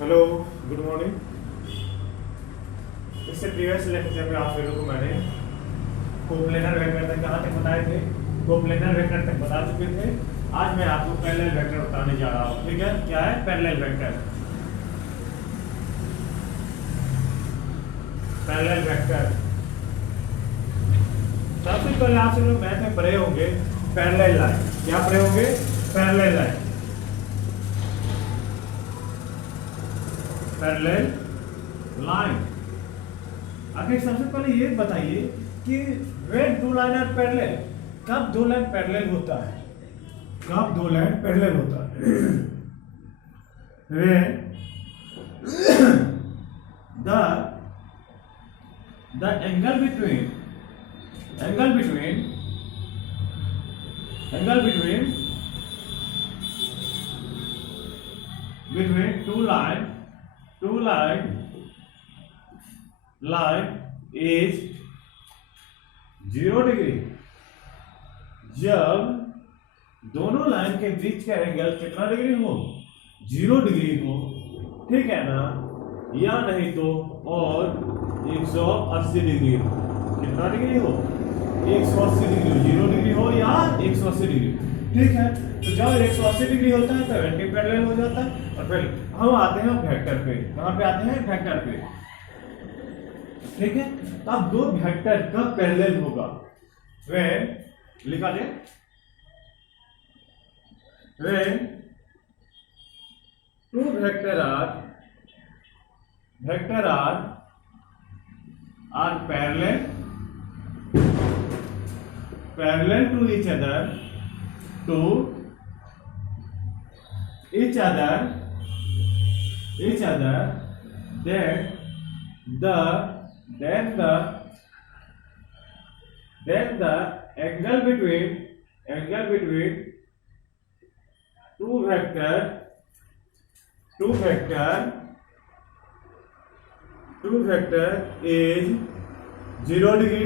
Hello, good morning. इससे previous lecture में आप लोगों को मैंने कोप्लेनर वेक्टर तक कहाँ तक बताए थे, कोप्लेनर वेक्टर तक बता चुके थे। आज मैं आपको पैरेलल वेक्टर बताने जा रहा हूँ। ठीक है, क्या है पैरेलल वेक्टर? पैरेलल वेक्टर सबसे पहले आप सब लोग मैथ में पढ़े होंगे पैरेलल लाइन। क्या पढ़े होंगे? Parallel line, parallel line. आखिर सबसे पहले ये बताइए कि when two line are parallel, कब दो लाइन पैरेलल होता है? कब दो लाइन पैरेलल होता है? When the angle between two line is 0 degree. जब दोनों लाइन के बीच का एंगल कितना डिग्री हो? 0 डिग्री हो, ठीक है ना? या नहीं तो और 180 डिग्री हो। कितना डिग्री हो? 180 डिग्री हो। 0 डिग्री हो या 180 डिग्री, ठीक है। तो जब 180 डिग्री होता है तो एंटी पैरेलल हो जाता है। और फिर हम आते हैं वेक्टर पे। कहां पे आते हैं? वेक्टर पे, ठीक है। तो अब दो वेक्टर कब पैरेलल होगा? व्हेन, लिखा जाए, when two vector are parallel to each other, then the angle between two vector is 0 degree.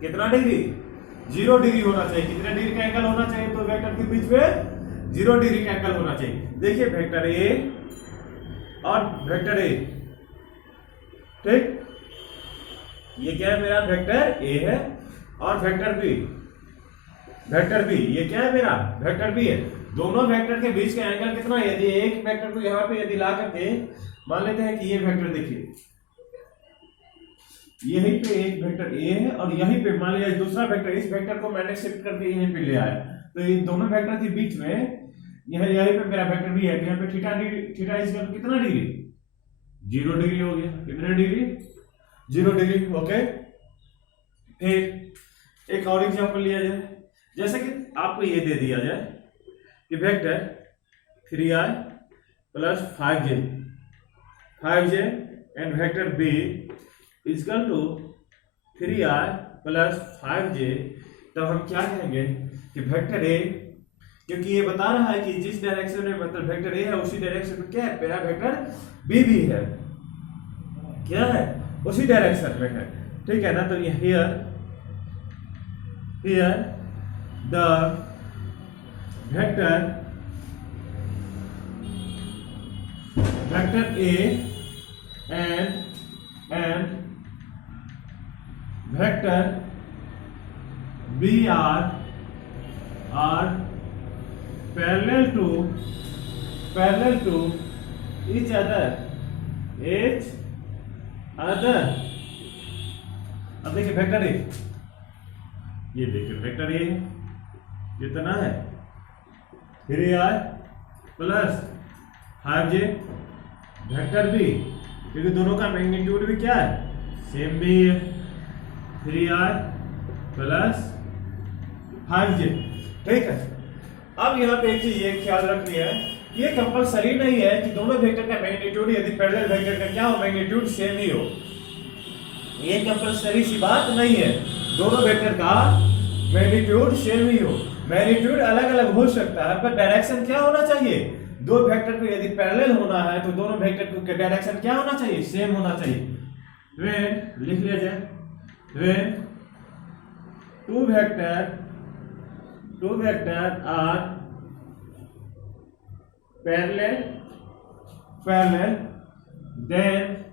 कितना डिग्री? 0 डिग्री होना चाहिए। कितने डिग्री का एंगल होना चाहिए? तो वेक्टर के बीच में 0 डिग्री का एंगल होना चाहिए। देखिए वेक्टर ए और वेक्टर ए, ठीक। ये क्या है मेरा? वेक्टर ए है। और वेक्टर बी, ये क्या है मेरा? वेक्टर बी है। दोनों वेक्टर के बीच का एंगल कितना है? यदि एक वेक्टर को यहाँ पे यदि ला करके मान लेते हैं कि ये वेक्टर, देखिए यहीं पे एक वेक्टर ए है और यहीं पे मान लिया दूसरा वेक्टर, इस वेक्टर को मैंने शिफ्ट करके यहीं पे ले आया। तो ये दोनों वेक्टर के बीच में यहीं पे मेरा वेक्टर भी है। तो यहाँ पे थीटा इज कितना डिग्री? 0 डिग्री हो गया। कितने डिग्री? 0 डिग्री। ओके, फिर एक और एग्जांपल लिया जाए। जैसे कि आपको ये दे दिया जाए कि vector 3i plus 5j and vector b equal to 3i plus 5j। तब हम क्या कहेंगे कि वेक्टर ए, क्योंकि ये बता रहा है कि जिस डायरेक्शन में मतलब वेक्टर ए है उसी डायरेक्शन में क्या है? मेरा वेक्टर बी भी है। क्या है? उसी डायरेक्शन में है, ठीक है ना? तो here the vector a and vector b are parallel to each other। अब देखिए वेक्टर ए, ये देखिए वेक्टर ए कितना है? 3i plus 5j। Vector B, क्योंकि दोनों का मैग्नीट्यूड भी क्या है? सेम भी है, 3i प्लस 5j, ठीक है। अब यहाँ पे एक चीज ये ख्याल रखनी है, ये कंपलसरी नहीं है कि दोनों वेक्टर का मैग्नीट्यूड यदि पैरेलल वेक्टर का क्या हो, मैग्नीट्यूड सेम ही हो। ये कंपलसरी सी बात नहीं है। दोनों वेक्टर का मैग्नीट्यूड सेम ही हो। मैग्नीट्यूड अलग अलग हो सकता है, पर डायरेक्शन क्या होना चाहिए? दो वेक्टर को यदि पैरेलल होना है तो दोनों वेक्टर को डायरेक्शन क्या होना चाहिए? सेम होना चाहिए। व्हेन, लिख लिया जाए, when two vector are parallel parallel, then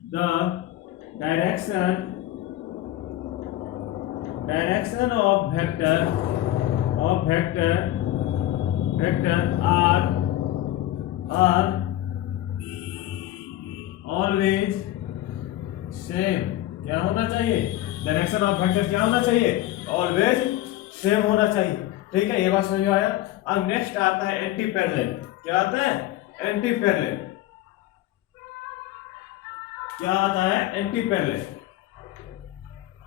the direction of vector are always same. क्या होना चाहिए? डायरेक्शन ऑफ वेक्टर क्या होना चाहिए? ऑलवेज सेम होना चाहिए. ठीक है, ये बात समझ में आया. अब नेक्स्ट आता है एंटी पैरेलल. क्या आता है? Anti parallel. क्या आता है? Anti parallel.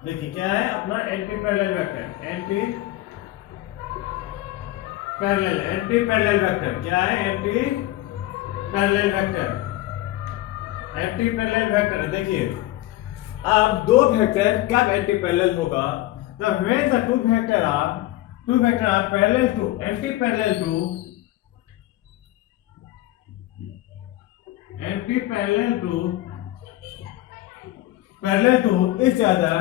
देखिए क्या है अपना anti parallel vector. Anti parallel vector क्या है? Anti parallel vector. देखिए अब दो वेक्टर कब एंटी पैरेलल होगा? The when the two vector are parallel to anti-parallel to each other,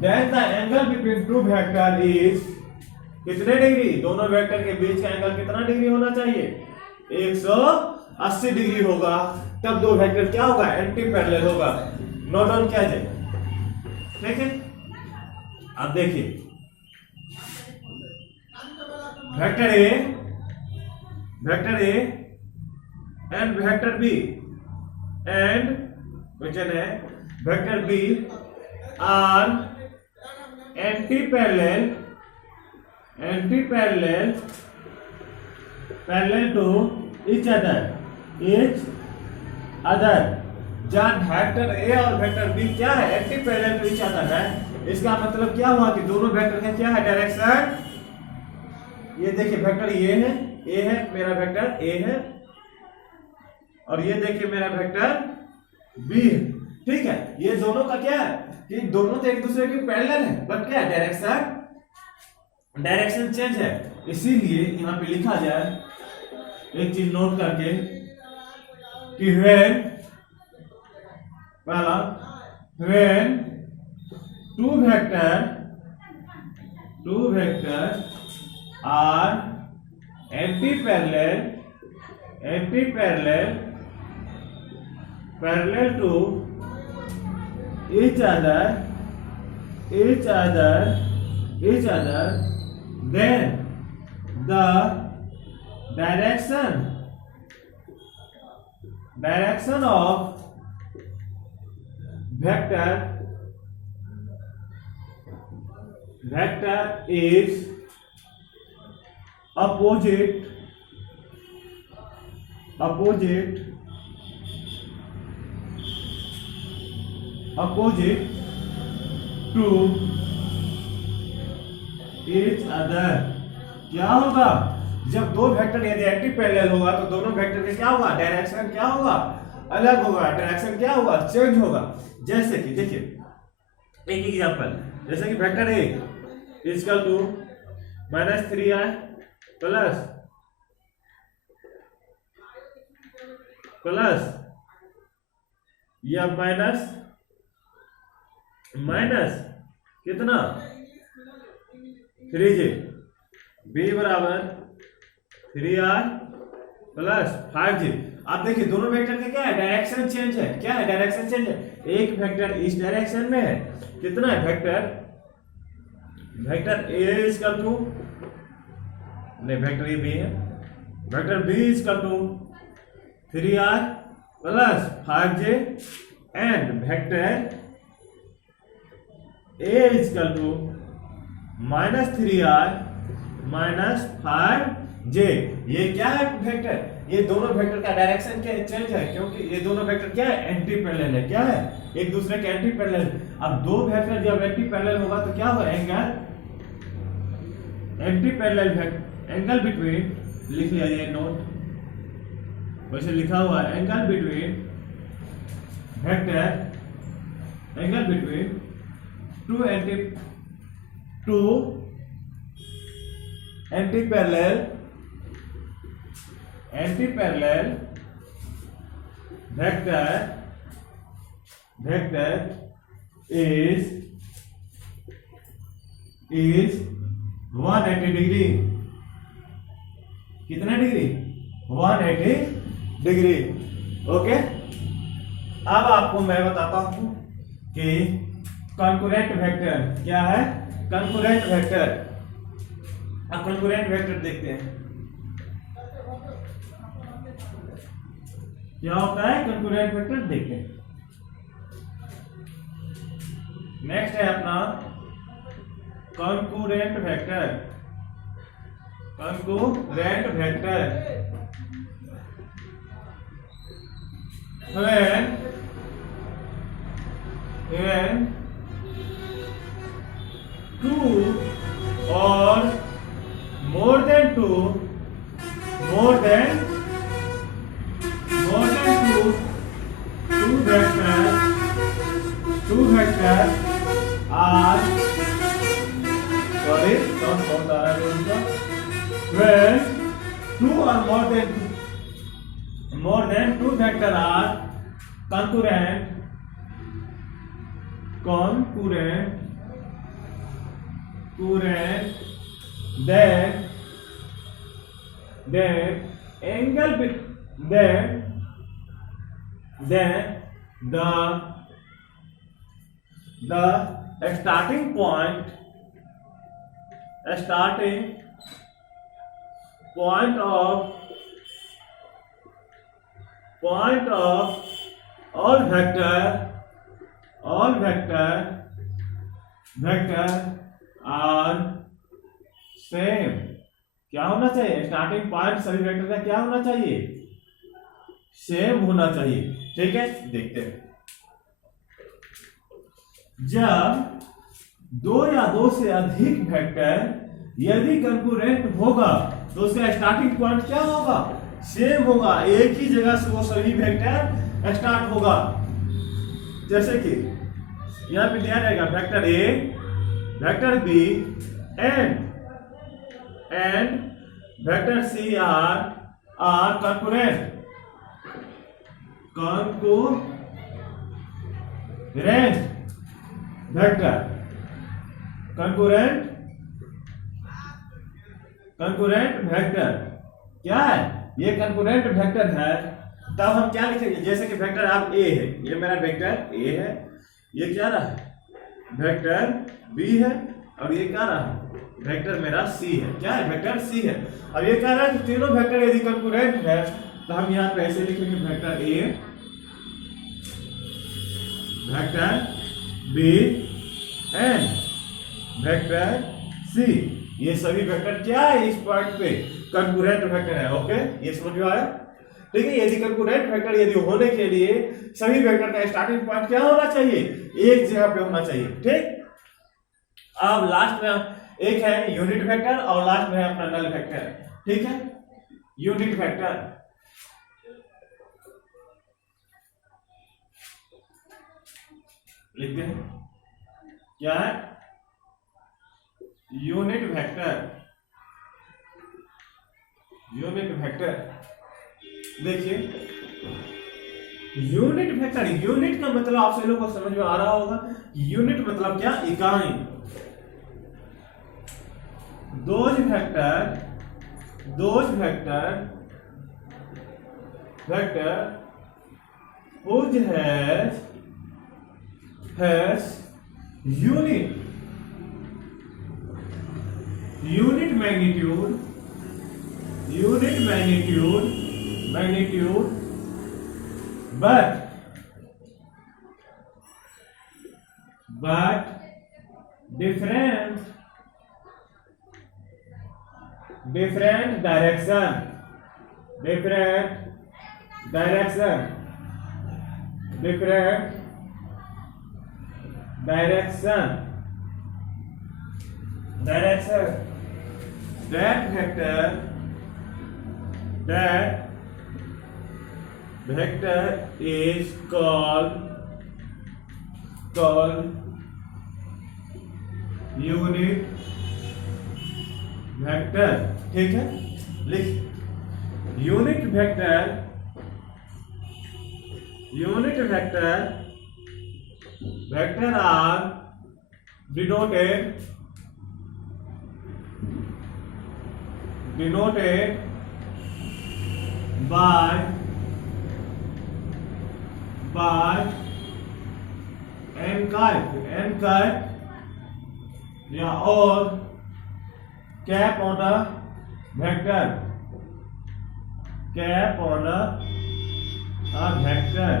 then the angle between two vector is कितने degree? दोनों vector के बीच का एंगल कितना डिग्री होना चाहिए? 180 डिग्री होगा. तब दो वेक्टर क्या होगा? एंटी पैरेलल होगा. नोट डाउन किया जाए. ठीक है, अब देखिए vector a and vector b and question है vector b are anti parallel to each other. जहाँ वेक्टर ए और वेक्टर बी क्या है? Anti parallel to each other है. इसका मतलब क्या हुआ कि दोनों वेक्टर का क्या है? डायरेक्शन. ये देखिए वेक्टर ये है, ए है, मेरा वेक्टर ए है, और ये देखिए मेरा वेक्टर बी है. ठीक है, ये दोनों का क्या है कि दोनों तो एक दूसरे के पैरेलल है, बट क्या है? डायरेक्शन चेंज है. इसीलिए यहाँ पे लिखा जाए एक चीज नोट करके कि when two vector are parallel to each other, then the direction of vector is opposite to each other. क्या होगा? जब दो वेक्टर यदि एंटी पैरेलल होगा तो दोनों वेक्टर का क्या होगा? डायरेक्शन क्या होगा? अलग होगा. डायरेक्शन क्या होगा? चेंज होगा. जैसे कि देखिए एक एग्जांपल, जैसे कि vector a equal to -3i plus या माइनस कितना? 3j. बी बराबर 3i प्लस 5j. आप देखिए दोनों वेक्टर का क्या है? डायरेक्शन चेंज है. क्या है? डायरेक्शन चेंज है. एक वेक्टर इस डायरेक्शन में है. कितना है? वेक्टर ए इक्वल टू नहीं, वेक्टर ए बी है. Vector b equal to 3i plus 5j and vector a equal to -3i minus 5j. ये क्या है? वेक्टर. ये दोनों वेक्टर का डायरेक्शन क्या चेंज है, क्योंकि ये दोनों वेक्टर क्या है? एंटी पैरेलल है. क्या है? एक दूसरे के एंटी पैरेलल. अब दो वेक्टर जब एंटी पैरेलल होगा तो क्या होगा? एंटी पैरेलल एंगल बिटवीन, लिख लिया ये नोट, वैसे लिखा हुआ है angle between two anti parallel vector is 180 degree. कितना डिग्री? 180 डिग्री। ओके, अब आपको मैं बताता हूं कि कंकरेंट वेक्टर क्या है। कंकरेंट वेक्टर, अब कंकरेंट वेक्टर देखते हैं क्या होता है। कंकरेंट वेक्टर देखते हैं। नेक्स्ट है अपना concurrent vector. Concurrent vector when two or more than two vectors are sorry don't when two or more than two vectors are concurrent then angle then the starting point of all vector are same। क्या होना चाहिए? Starting point सभी vector का क्या होना चाहिए? Same होना चाहिए। ठीक है, देखते हैं। जब दो या दो से अधिक वेक्टर यदि कंकरेंट होगा तो उसका स्टार्टिंग पॉइंट क्या होगा? सेम होगा। एक ही जगह से वो सभी वेक्टर स्टार्ट होगा। जैसे कि यहां पे दिया रहेगा vector a, vector b and vector c are concurrent vector. Concurrent vector क्या है? ये कंकरेंट वेक्टर है। तब हम क्या लिखेंगे? जैसे कि वेक्टर आप ए है, ये मेरा वेक्टर ए है, ये क्या रहा है? वेक्टर बी है, और ये क्या रहा? वेक्टर मेरा सी है। क्या है? वेक्टर सी है। अब ये कह रहा है कि तीनों वेक्टर यदि कंकरेंट है तो हम यहाँ पे ऐसे लिखेंगे vector a, vector b and vector c. ये सभी वेक्टर क्या है? इस पॉइंट पे कंकरेंट वेक्टर है। ओके, ये समझ में आया? ठीक है, यदि कंकरेंट वेक्टर यदि होने के लिए सभी वेक्टर का स्टार्टिंग पॉइंट क्या होना चाहिए? एक जगह पे होना चाहिए। ठीक, अब लास्ट में एक है यूनिट वेक्टर और लास्ट में है अपना नल वेक्टर। ठीक है, यूनिट वेक्टर लिखते हैं क्या है? यूनिट वेक्टर देखिए, यूनिट वेक्टर, यूनिट का मतलब आप सभी लोगों को समझ में आ रहा होगा। यूनिट मतलब क्या? इकाई। those vector whose has unit magnitude but different direction that vector is called unit vector. ठीक है, लिख unit vector are denoted by by n cap या और cap on a vector, cap on a vector.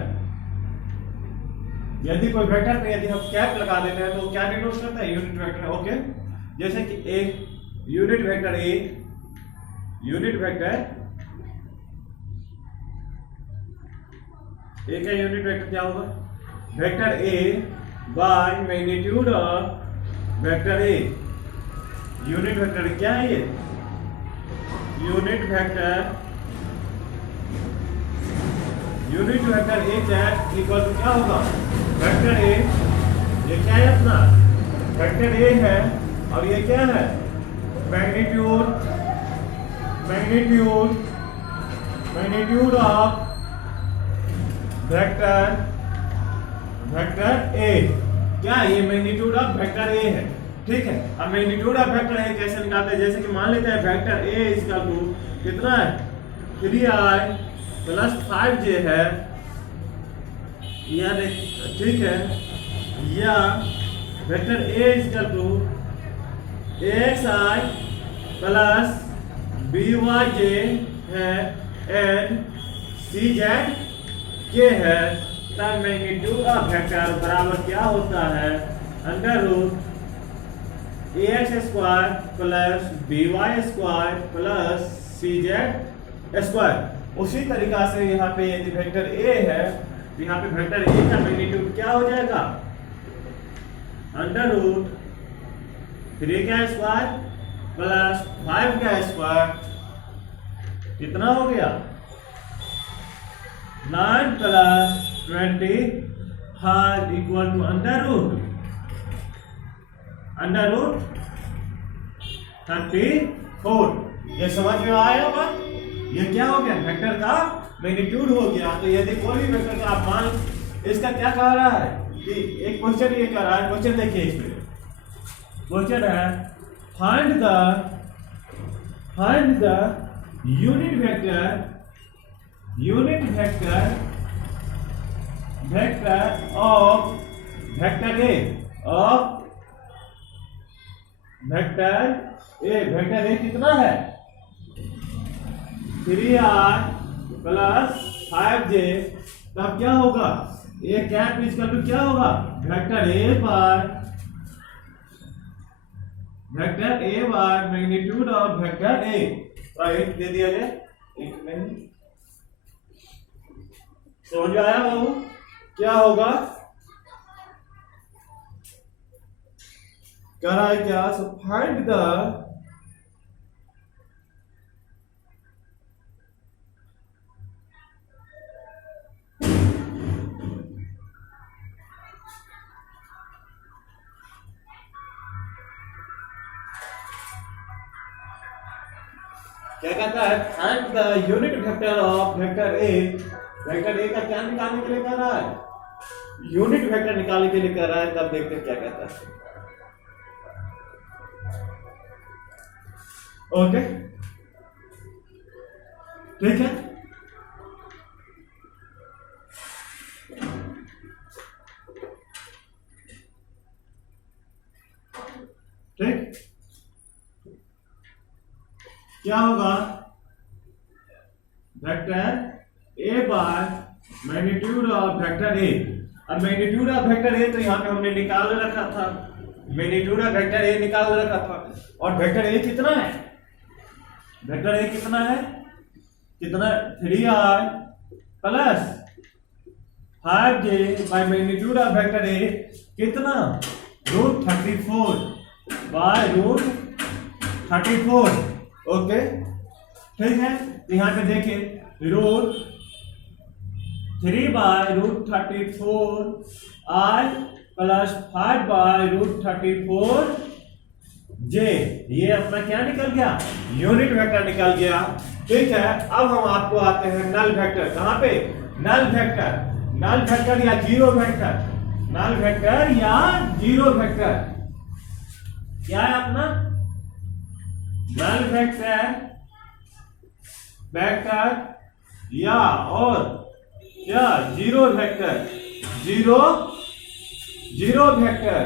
यदि कोई vector पे यदि हम कैप लगा देते हैं तो क्या डिनोट करता है? Unit vector. ओके, जैसे कि एक unit vector a, unit vector a का यूनिट वेक्टर क्या होगा? Vector a by magnitude of vector a. Unit vector क्या है ये? Unit vector a cap equal to क्या होगा? वेक्टर ए, ये क्या है अपना? वेक्टर ए है और ये क्या है? मैग्नीट्यूड ऑफ वेक्टर ए। क्या ये मैग्नीट्यूड ऑफ वेक्टर ए है? ठीक है। अब मैग्नीट्यूड ऑफ वेक्टर ए कैसे निकालते हैं? जैसे कि मान लेते हैं वेक्टर ए इसका टू कितना है? 3i प्लस 5j है, या ठीक है, या वेक्टर ए इसका टू axi प्लस byj है एंड cz के है। तब मैग्नीट्यूड ऑफ वेक्टर बराबर क्या होता है? Under root ax square plus by square plus cz square. उसी तरीका से यहाँ पे यदि वेक्टर a है तो यहाँ पे वेक्टर a का मैग्नीट्यूड क्या हो जाएगा? अंडर रूट 3 का स्क्वायर प्लस 5 का स्क्वायर, कितना हो गया? 9 प्लस 20 हर इक्वल टू अंडर रूट 34। ये समझ में आया बात? ये क्या हो गया? वेक्टर का मैग्नीट्यूड हो गया। तो यदि कोई भी वेक्टर का आप मान, इसका क्या कह रहा है कि एक क्वेश्चन ये कह रहा है, क्वेश्चन देखिए इसमें, क्वेश्चन है find the unit vector of vector a, vector ए कितना है? 3i plus 5j। तब क्या होगा? ए कैप इसका तो क्या होगा? Vector a bar magnitude of vector a. Right, दे दिया जाए। एक मिनट, समझ में आया बाबू? क्या होगा? कह रहा है क्या? सो फाइंड द क्या कहता है? Find the unit vector of vector a. Vector a का क्या निकालने के लिए कह रहा है? यूनिट वेक्टर निकालने के लिए कह रहा है। तब देखते हैं क्या कहता है। ओके, ठीक है। ठीक, क्या होगा? Vector a bar magnitude of vector ए। अब मैग्नीट्यूड ऑफ वेक्टर ए तो यहाँ पे हमने निकाल रखा था, मैग्नीट्यूड ऑफ वेक्टर ए निकाल रखा था। और वेक्टर ए कितना है? वेक्टर ए कितना है? कितना? 3i plus 5j bye magnitude of vector ए कितना? √34 बाय √34। ओके, ठीक है। तो यहाँ पे देखिए √3 by √34 i plus 5 by √34 j। ये अपना क्या निकल गया? यूनिट वेक्टर निकल गया। ठीक है। अब हम आपको आते हैं नल वेक्टर। कहां पे? नल वेक्टर या जीरो वेक्टर। नल वेक्टर या जीरो वेक्टर क्या है अपना? नल वेक्टर या और क्या zero vector, zero zero vector,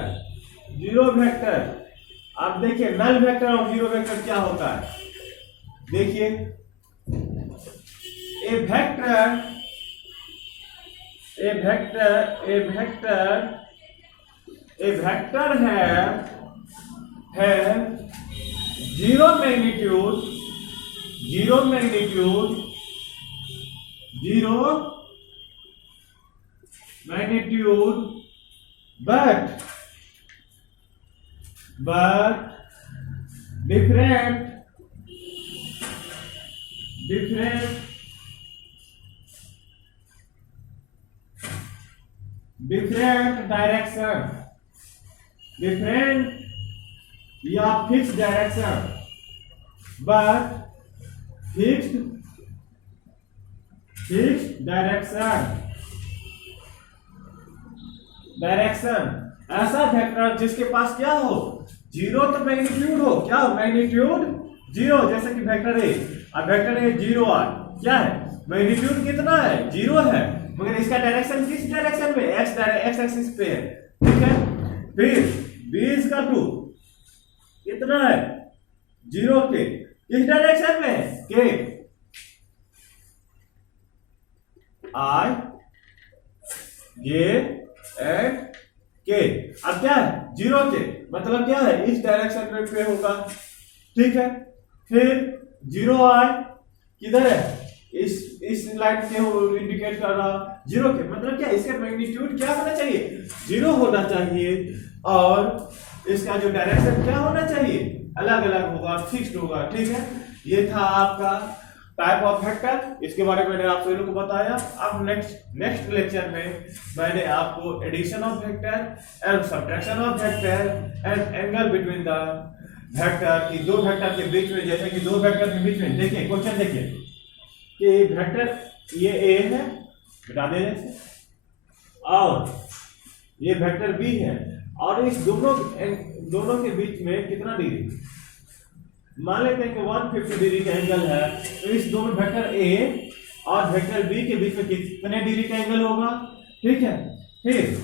zero vector. आप देखिए नल वेक्टर और जीरो वेक्टर क्या होता है, देखिए a vector, a vector, a vector, a vector है zero magnitude, zero magnitude, zero magnitude, but different direction, different या fixed direction, but fixed direction. ऐसा वेक्टर जिसके पास क्या हो, जीरो तो मैग्नीट्यूड हो, क्या हो मैग्नीट्यूड जीरो, जैसे कि वेक्टर ए, अब वेक्टर ए जीरो आर क्या है, मैग्नीट्यूड कितना है, जीरो है, मगर इसका डायरेक्शन किस डायरेक्शन में, एक्स एक्सिस पे है, ठीक है। फिर बी इसका टू कितना है, जीरो के किस डायरेक्शन में, के, आई जे एंड के। अब क्या है, जीरो के मतलब क्या है, इस डायरेक्शन में पे होगा, ठीक है। फिर जीरो आई किधर है, इस लाइन के इंडिकेट कर रहा, जीरो के मतलब क्या, इसका मैग्नीट्यूड क्या होना चाहिए, जीरो होना चाहिए, और इसका जो डायरेक्शन क्या होना चाहिए, अलग अलग होगा, फिक्स्ड होगा, ठीक है। ये था आपका टाइप ऑफ वेक्टर, इसके बारे में मैंने आप सभी लोगों को बताया। अब नेक्स्ट लेक्चर में मैंने आपको addition of vector and subtraction of vector and angle between the vector की, दो वेक्टर के बीच में, जैसे कि दो वेक्टर के बीच में, देखिए क्वेश्चन देखिए कि वेक्टर ये ए है, बता दे जैसे, और ये वेक्टर बी है, और इस दोनों के बीच में कितना डिग्री, मान लेते हैं कि 150 डिग्री का एंगल है, तो इस दोनों वेक्टर ए और वेक्टर बी के बीच में कितने डिग्री का एंगल होगा, ठीक है। फिर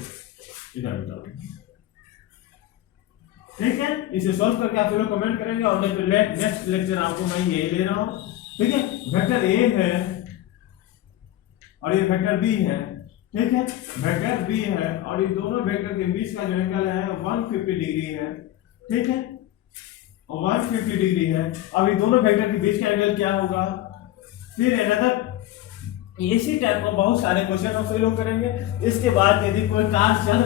इधर बताओ, ठीक है, इसे सॉल्व करके आप लोग कमेंट करेंगे, और नेक्स्ट लेक्चर आपको मैं ये ले रहा हूं, ठीक है। वेक्टर ए है और ये वेक्टर बी है, ठीक है, वेक्टर बी है और ये दोनों वेक्टर के बीच का जो एंगल है 150 डिग्री है, ठीक है, 150 डिग्री है। अब ये दोनों वेक्टर के बीच का एंगल क्या होगा। फिर अनदर इसी टाइप का बहुत सारे क्वेश्चन हम लोग करेंगे। इसके बाद यदि कोई कार्य चल